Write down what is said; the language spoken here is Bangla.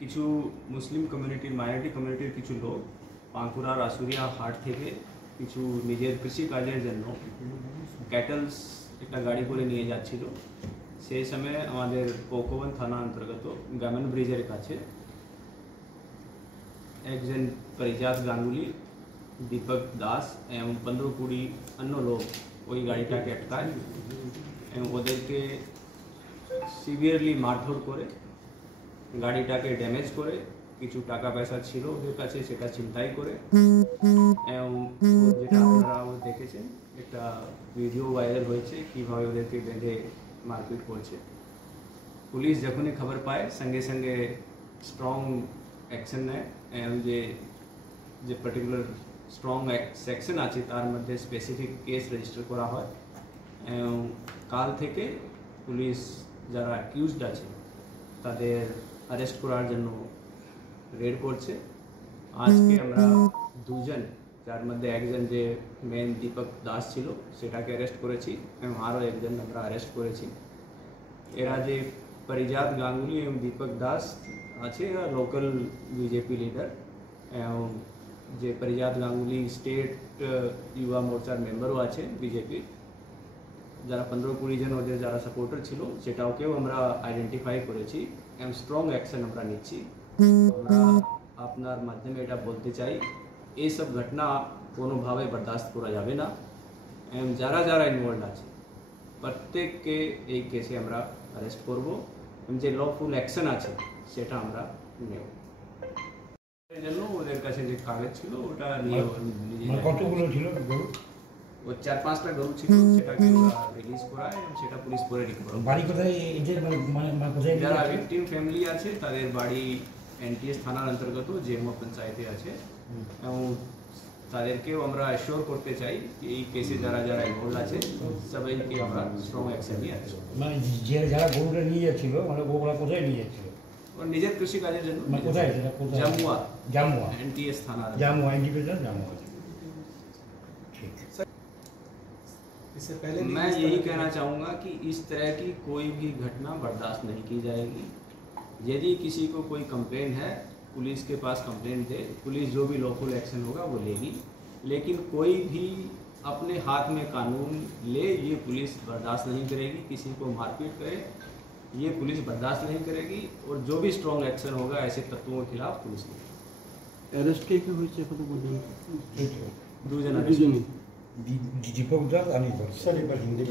কিছু মুসলিম কমিউনিটির মাইনরিটি কমিউনিটির কিছু লোক পাঁকুড়ার আশুরিয়া হাট থেকে কিছু নিজের কৃষিকাজের জন্য ক্যাটলস একটা গাড়ি করে নিয়ে যাচ্ছিল। সেই সময় আমাদের পোকোবন থানা অন্তর্গত গামন ব্রিজের কাছে একজন परिजात गांगुली, दीपक दास एवं 15-20 अन्य लोग ওই গাড়িটাকে আটকায় এবং ওদেরকে সিভিয়ারলি মারধর করে গাড়িটাকে ড্যামেজ করে কিছু টাকা পয়সা ছিল ওদের কাছে সেটা ছিনতাই করে এবং যেটা আপনারা দেখেছেন একটা ভিডিও ভাইরাল হয়েছে কীভাবে ওদেরকে বেঁধে মারপিট করছে। পুলিশ যখনই খবর পায় সঙ্গে সঙ্গে স্ট্রং অ্যাকশন নেয় এবং যে পার্টিকুলার স্ট্রং সেকশন আছে তার মধ্যে স্পেসিফিক কেস রেজিস্টার করা হয় এবং কাল থেকে পুলিশ যারা অ্যাকিউজড আছে তাদের অ্যারেস্ট করার জন্য রেড করছে। আজকে আমরা দুজন, যার মধ্যে একজন যে মেন দীপক দাস ছিল সেটাকে অ্যারেস্ট করেছি এবং আরও একজন আমরা অ্যারেস্ট করেছি। এরা যে परिजात गांगुली एवं दीपक दास আছে এরা লোকাল বিজেপি লিডার এবং যে परिजात गांगुली স্টেট युवा মোর্চার মেম্বারও আছে বিজেপি। যারা 15-20 জন ওদের যারা সাপোর্টার ছিল সেটাকেও আমরা আইডেন্টিফাই করেছি এবং স্ট্রং অ্যাকশন আমরা নিচ্ছি। আমরা আপনার মাধ্যমে এটা বলতে চাই এইসব ঘটনা কোনোভাবে বরদাস্ত করা যাবে না এবং যারা যারা ইনভলভ আছে প্রত্যেককে এই কেসে আমরা অ্যারেস্ট করব এবং যে লফুল অ্যাকশন আছে সেটা আমরা নেব। এর জন্য ওদের কাছে যে কাগজ ছিল ওটা নিয়ে কতগুলো ছিল গরু? ও 4-5টা গরু ছিল, সেটাকে রিলিজ করায় এবং সেটা পুলিশ করে রিকভার। বাড়ি কোথায়? কোথায় যারা ভিকটিম ফ্যামিলি আছে তাদের বাড়ি এনটিএস থানার অন্তর্গত জেমো পঞ্চায়েতে আছে এবং তাদেরকেও আমরা অ্যাসিওর করতে চাই এই কেসে যারা যারা ইনভলভ আছে সবাইকে আমরা স্ট্রং অ্যাকশন নিয়ে আসছি। মানে যারা গরুটা নিয়ে যাচ্ছিল মানে ওগুলা কোথায় নিয়ে যাচ্ছিল? ওর নিজের কৃষিকাজের জন্য। কোথায় সেটা? কোথায়? জামুয়া। জামুয়া एनटीएस थाना জামুয়া इंडिविजुअल জামুয়া। ठीक है। इससे पहले मैं यही कहना चाहूँगा कि इस तरह की कोई भी घटना बर्दाश्त नहीं की जाएगी। यदि किसी को कोई कंप्लेंट है पुलिस के पास कंप्लेंट दे, पुलिस जो भी लॉफुल एक्शन होगा वो लेगी, लेकिन कोई भी अपने हाथ में कानून ले ये पुलिस बर्दाश्त नहीं करेगी। किसी को मारपीट करे ये पुलिस बर्दाश्त नहीं करेगी और जो भी स्ट्रॉन्ग एक्शन होगा ऐसे तत्वों के खिलाफ पुलिस लेगी। অ্যারেস্ট কে কে হয়েছে এখন পর্যন্ত? দুজন দুজনই। দীপক দাস আমি স্যার এবার হিন্দি